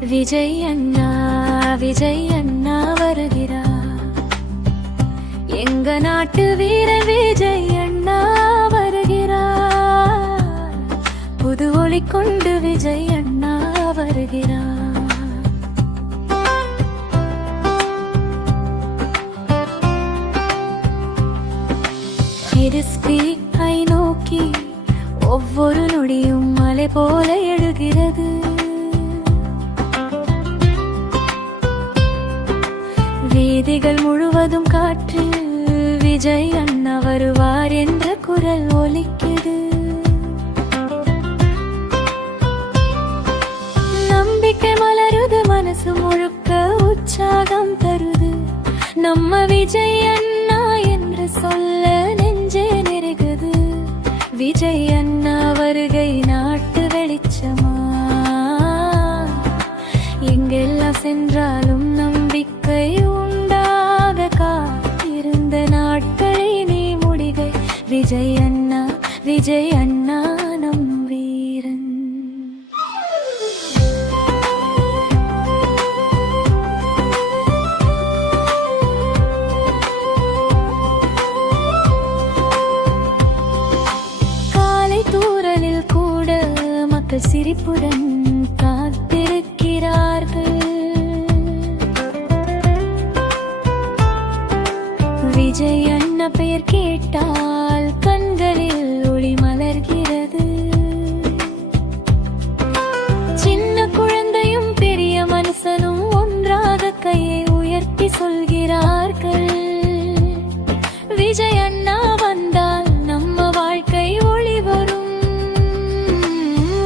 விஜய் அண்ணா விஜய் அண்ணா வருகிறார் எங்க நாட்டு வீர விஜய் அண்ணா வருகிறார் புது ஒளி கொண்டு விஜய் அண்ணா வருகிறார் ஐ நோக்கி ஒவ்வொரு நொடியும் மலை போல எழுகிறது. வீதிகள் முழுவதும் காற்று. விஜய் அண்ணா வருவார் என்ற குரல் ஒலிக்குது. நம்பிக்கை மலருது மனசு முழுக்க உற்சாகம் தருது. நம்ம விஜய் அண்ணா என்று சொல்ல நெஞ்சே நெருகுது விஜய் அண்ணா வருகை நாட்டு வெளிச்சமா? எங்கெல்லாம் சென்றாலும் நம்பிக்கை விஜய் அண்ணா விஜய் அண்ணா நம் வீரன். காலை தூரலில் கூட மக்கள் சிரிப்புடன் காத்திருக்கிறார்கள். விஜய் அண்ண பெயர் கேட்டார் விஜய் அண்ணா வந்தால் நம்ம வாழ்க்கை ஒளி வரும்.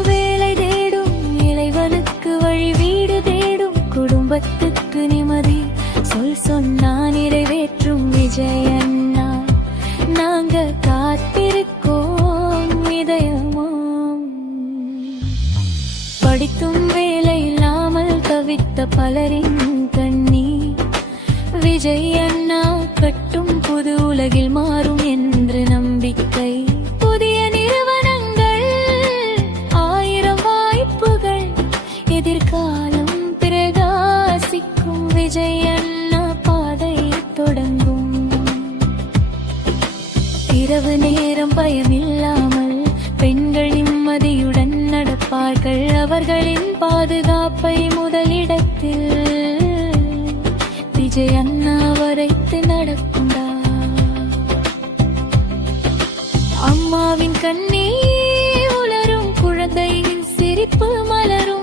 வேலை தேடும் இளைவனுக்கு வழி வீடு தேடும் குடும்பத்துக்கு நிம்மதி. சொல் சொன்னா நிறைவேற்றும் விஜய் அண்ணா. நாங்க காத்திருக்கோம் இதயமாம். படித்தும் வேலை இல்லாமல் தவித்த பலரின் விஜய் அண்ணா கட்டும் புது உலகில் மாறும் என்று நம்பிக்கை. புதிய நிறுவனங்கள் ஆயிரம் வாய்ப்புகள். எதிர்காலம் பிரகாசிக்கும் விஜய் அண்ணா பாதை தொடங்கும். இரவு நேரம் பயமில்லாமல் பெண்கள் நிம்மதியுடன் நடப்பார்கள். அவர்களின் பாதுகாப்பை முதலிடத்தில் விஜய் அண்ணா வரைத்து நடக்குண்டா. அம்மாவின் கண்ணே உலரும் குழந்தையின் சிரிப்பு மலரும்.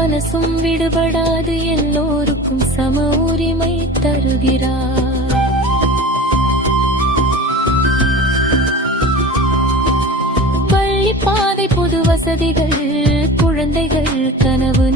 மனசும் விடுபடாது எல்லோருக்கும் சம உரிமை தருகிறார். பள்ளி பாதை பொது வசதிகள் குழந்தைகள் கனவு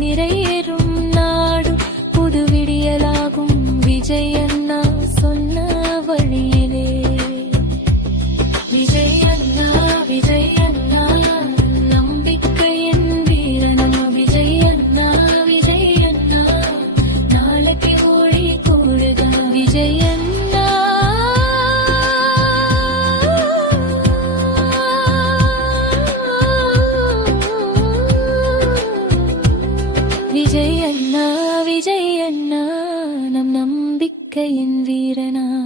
விஜய் அண்ணா நம் நம்பிக்கையின் வீரனா?